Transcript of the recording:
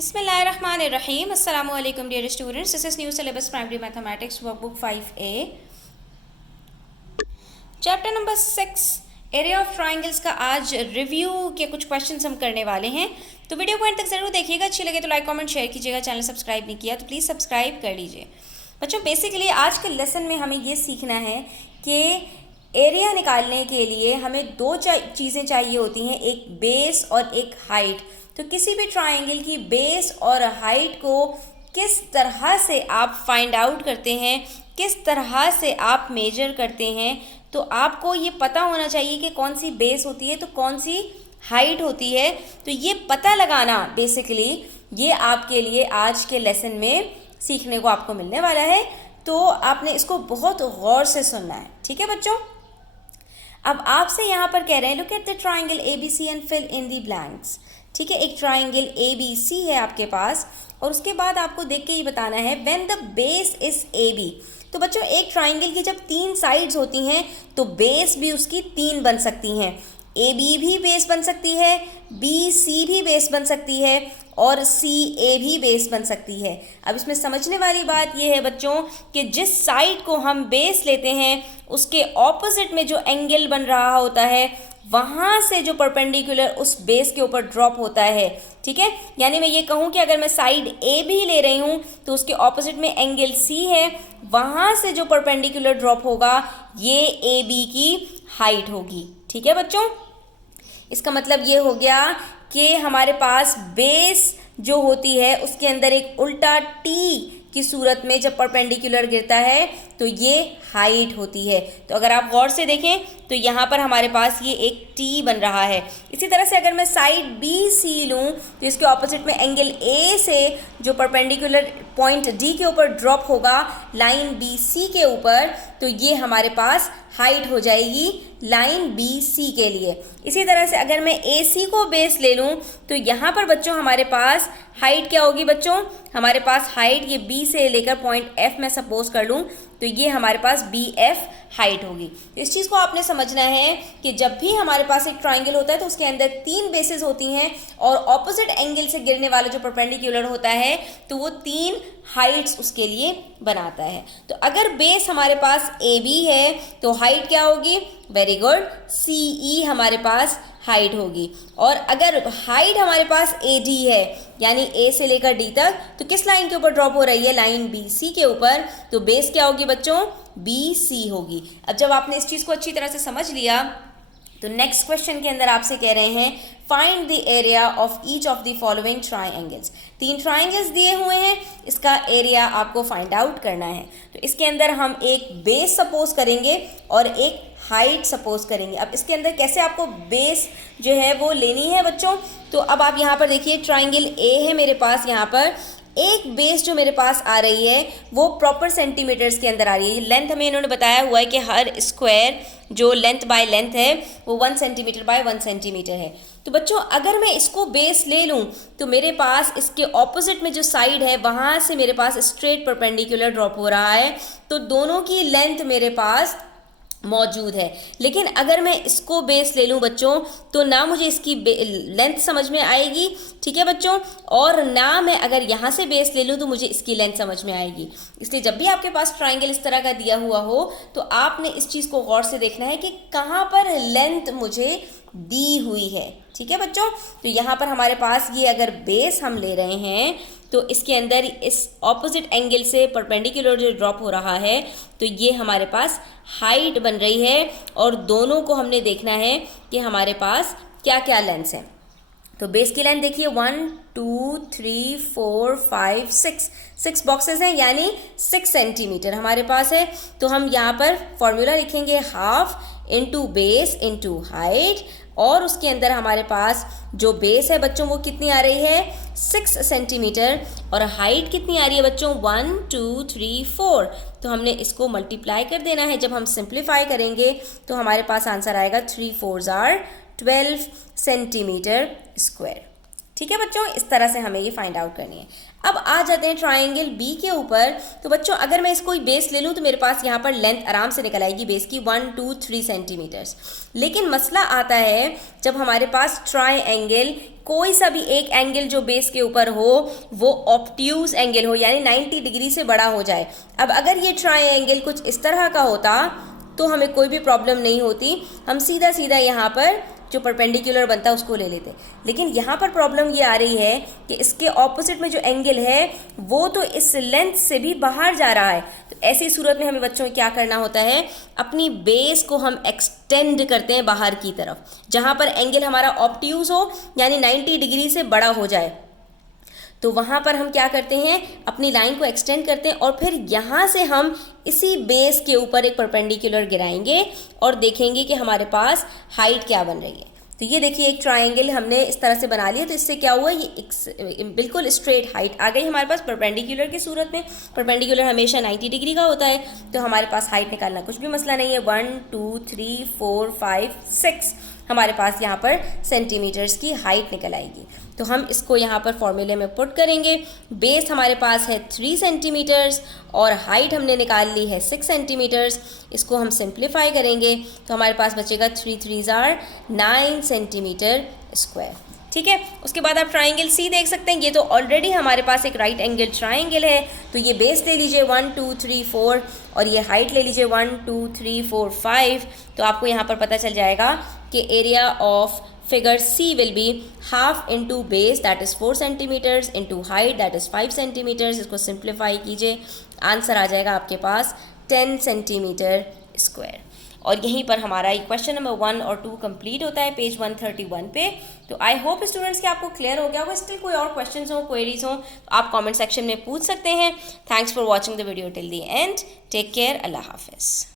बिस्मिल्लाहिर्रहमानिर्रहीम। अस्सलामु अलैकुम dear students, this is new syllabus primary mathematics workbook 5A chapter number 6 area of triangles का आज रिव्यू के कुछ क्वेश्चंस हम करने वाले हैं। तो वीडियो को एंड तक ज़रूर देखिएगा। अच्छी लगे तो लाइक कमेंट शेयर कीजिएगा। चैनल सब्सक्राइब नहीं किया तो प्लीज़ सब्सक्राइब कर लीजिए। बच्चों बेसिकली आज के लेसन में हमें ये सीखना है कि एरिया निकालने के लिए हमें दो चीज़ें चाहिए होती हैं, एक बेस और एक हाइट। तो किसी भी ट्राइंगल की बेस और हाइट को किस तरह से आप फाइंड आउट करते हैं, किस तरह से आप मेजर करते हैं, तो आपको ये पता होना चाहिए कि कौन सी बेस होती है तो कौन सी हाइट होती है। तो ये पता लगाना बेसिकली ये आपके लिए आज के लेसन में सीखने को आपको मिलने वाला है। तो आपने इसको बहुत गौर से सुनना है, ठीक है बच्चों। अब आपसे यहाँ पर कह रहे हैं look at the triangle ABC and fill in the blanks. ठीक है, एक ट्राइंगल ABC है आपके पास और उसके बाद आपको देख के ये बताना है when the base is AB। तो बच्चों एक ट्राइंगल की जब तीन साइड्स होती हैं तो बेस भी उसकी तीन बन सकती हैं। AB भी बेस बन सकती है, BC भी बेस बन सकती है और CA भी बेस बन सकती है। अब इसमें समझने वाली बात यह है बच्चों कि जिस साइड को हम बेस लेते हैं उसके ऑपोजिट में जो एंगल बन रहा होता है वहाँ से जो परपेंडिकुलर उस बेस के ऊपर ड्रॉप होता है। ठीक है, यानी मैं ये कहूँ कि अगर मैं साइड A भी ले रही हूँ तो उसके ऑपोजिट में एंगल C है, वहाँ से जो परपेंडिकुलर ड्रॉप होगा ये AB की हाइट होगी। ठीक है बच्चों, इसका मतलब ये हो गया कि हमारे पास बेस जो होती है उसके अंदर एक उल्टा T की सूरत में जब परपेंडिकुलर गिरता है तो ये हाइट होती है। तो अगर आप गौर से देखें तो यहाँ पर हमारे पास ये एक T बन रहा है। इसी तरह से अगर मैं साइड BC लूँ तो इसके ऑपोजिट में एंगल A से जो परपेंडिकुलर पॉइंट D के ऊपर ड्रॉप होगा लाइन BC के ऊपर, तो ये हमारे पास हाइट हो जाएगी लाइन BC के लिए। इसी तरह से अगर मैं AC को बेस ले लूँ तो यहाँ पर बच्चों हमारे पास हाइट क्या होगी बच्चों, हमारे पास हाइट ये B से लेकर पॉइंट F में सपोज कर लूँ तो ये हमारे पास BF हाइट होगी। तो इस चीज़ को आपने समझना है कि जब भी हमारे पास एक ट्राइंगल होता है तो उसके अंदर तीन बेसेस होती हैं और ऑपोजिट एंगल से गिरने वाला जो परपेंडिकुलर होता है तो वो तीन हाइट्स उसके लिए बनाता है। तो अगर बेस हमारे पास AB है तो हाइट क्या होगी, वेरी गुड, CE हमारे पास हाइट होगी। और अगर हाइट हमारे पास AD है यानी A से लेकर D तक, तो किस लाइन के ऊपर ड्रॉप हो रही है, लाइन BC के ऊपर, तो बेस क्या होगी बच्चों, BC होगी। अब जब आपने इस चीज़ को अच्छी तरह से समझ लिया तो नेक्स्ट क्वेश्चन के अंदर आपसे कह रहे हैं find the area of each of the following triangles. तीन ट्राइंगल्स दिए हुए हैं, इसका एरिया आपको फाइंड आउट करना है। तो इसके अंदर हम एक बेस सपोज करेंगे और एक हाइट सपोज करेंगे। अब इसके अंदर कैसे आपको बेस जो है वो लेनी है बच्चों, तो अब आप यहाँ पर देखिए ट्राइंगल A है मेरे पास, यहाँ पर एक बेस जो मेरे पास आ रही है वो प्रॉपर सेंटीमीटर्स के अंदर आ रही है। लेंथ हमें इन्होंने बताया हुआ है कि हर स्क्वायर जो लेंथ बाय लेंथ है वो 1 सेंटीमीटर बाय 1 सेंटीमीटर है। तो बच्चों अगर मैं इसको बेस ले लूँ तो मेरे पास इसके ऑपोजिट में जो साइड है वहाँ से मेरे पास स्ट्रेट परपेंडिकुलर ड्रॉप हो रहा है, तो दोनों की लेंथ मेरे पास मौजूद है। लेकिन अगर मैं इसको बेस ले लूँ बच्चों तो ना मुझे इसकी लेंथ समझ में आएगी, ठीक है बच्चों, और ना मैं अगर यहाँ से बेस ले लूँ तो मुझे इसकी लेंथ समझ में आएगी। इसलिए जब भी आपके पास ट्राइंगल इस तरह का दिया हुआ हो तो आपने इस चीज़ को गौर से देखना है कि कहाँ पर लेंथ मुझे दी हुई है। ठीक है बच्चों, तो यहाँ पर हमारे पास ये अगर बेस हम ले रहे हैं तो इसके अंदर इस ऑपोजिट एंगल से परपेंडिकुलर जो ड्रॉप हो रहा है तो ये हमारे पास हाइट बन रही है और दोनों को हमने देखना है कि हमारे पास क्या क्या लेंथ्स हैं। तो बेस की लेंथ देखिए 1 2 3 4 5 6 बॉक्सेस हैं यानी 6 सेंटीमीटर हमारे पास है। तो हम यहाँ पर फॉर्मूला लिखेंगे half into base into height, और उसके अंदर हमारे पास जो बेस है बच्चों वो कितनी आ रही है 6 सेंटीमीटर और हाइट कितनी आ रही है बच्चों 1 2 3 4। तो हमने इसको मल्टीप्लाई कर देना है। जब हम सिंप्लीफाई करेंगे तो हमारे पास आंसर आएगा 3 4s are 12 सेंटीमीटर स्क्वायर। ठीक है बच्चों, इस तरह से हमें ये फाइंड आउट करनी है। अब आ जाते हैं ट्राइंगल बी के ऊपर। तो बच्चों अगर मैं इसको बेस ले लूँ तो मेरे पास यहाँ पर लेंथ आराम से निकल आएगी बेस की 1 2 3 सेंटीमीटर्स। लेकिन मसला आता है जब हमारे पास ट्राइंगल कोई सा भी एक एंगल जो बेस के ऊपर हो वो ऑब्ट्यूज एंगल हो, यानी 90 डिग्री से बड़ा हो जाए। अब अगर ये ट्रायंगल कुछ इस तरह का होता तो हमें कोई भी प्रॉब्लम नहीं होती, हम सीधा सीधा यहाँ पर जो परपेंडिकुलर बनता है उसको ले लेते। लेकिन यहाँ पर प्रॉब्लम ये आ रही है कि इसके ऑपोजिट में जो एंगल है वो तो इस लेंथ से भी बाहर जा रहा है। तो ऐसी सूरत में हमें बच्चों क्या करना होता है, अपनी बेस को हम एक्सटेंड करते हैं बाहर की तरफ, जहाँ पर एंगल हमारा ऑब्ट्यूज हो यानी 90 डिग्री से बड़ा हो जाए। तो वहाँ पर हम क्या करते हैं, अपनी लाइन को एक्सटेंड करते हैं और फिर यहाँ से हम इसी बेस के ऊपर एक परपेंडिकुलर गिराएंगे और देखेंगे कि हमारे पास हाइट क्या बन रही है। तो ये देखिए एक ट्रायंगल हमने इस तरह से बना लिया, तो इससे क्या हुआ, ये बिल्कुल स्ट्रेट हाइट आ गई हमारे पास परपेंडिकुलर की सूरत में। परपेंडिकुलर हमेशा 90 डिग्री का होता है, तो हमारे पास हाइट निकालना कुछ भी मसला नहीं है। 1 2 3 4 5 6 हमारे पास यहाँ पर सेंटीमीटर्स की हाइट निकल आएगी। तो हम इसको यहाँ पर फॉर्मूले में पुट करेंगे। बेस हमारे पास है 3 सेंटीमीटर्स और हाइट हमने निकाल ली है 6 सेंटीमीटर्स। इसको हम सिंप्लीफाई करेंगे तो हमारे पास बचेगा 3 3 जार 9 सेंटीमीटर स्क्वायर। ठीक है, उसके बाद आप ट्राइंगल सी देख सकते हैं, ये तो ऑलरेडी हमारे पास एक राइट एंगल ट्राइंगल है। तो ये बेस ले लीजिए 1 2 3 4 और ये हाइट ले लीजिए 1 2 3 4 5। तो आपको यहाँ पर पता चल जाएगा कि area of figure C will be half into base that is 4 centimetres into height that is 5 centimetres. इसको सिंप्लीफाई कीजिए, आंसर आ जाएगा आपके पास 10 सेंटीमीटर स्क्वायर। और यहीं पर हमारा क्वेश्चन नंबर 1 और 2 कंप्लीट होता है पेज 131 पे। तो आई होप स्टूडेंट्स कि आपको क्लियर हो गया होगा। स्टिल कोई और क्वेश्चंस हो, क्वेरीज हो, आप कमेंट सेक्शन में पूछ सकते हैं। Thanks for watching the video till the end. Take care, अल्लाह हाफिज़।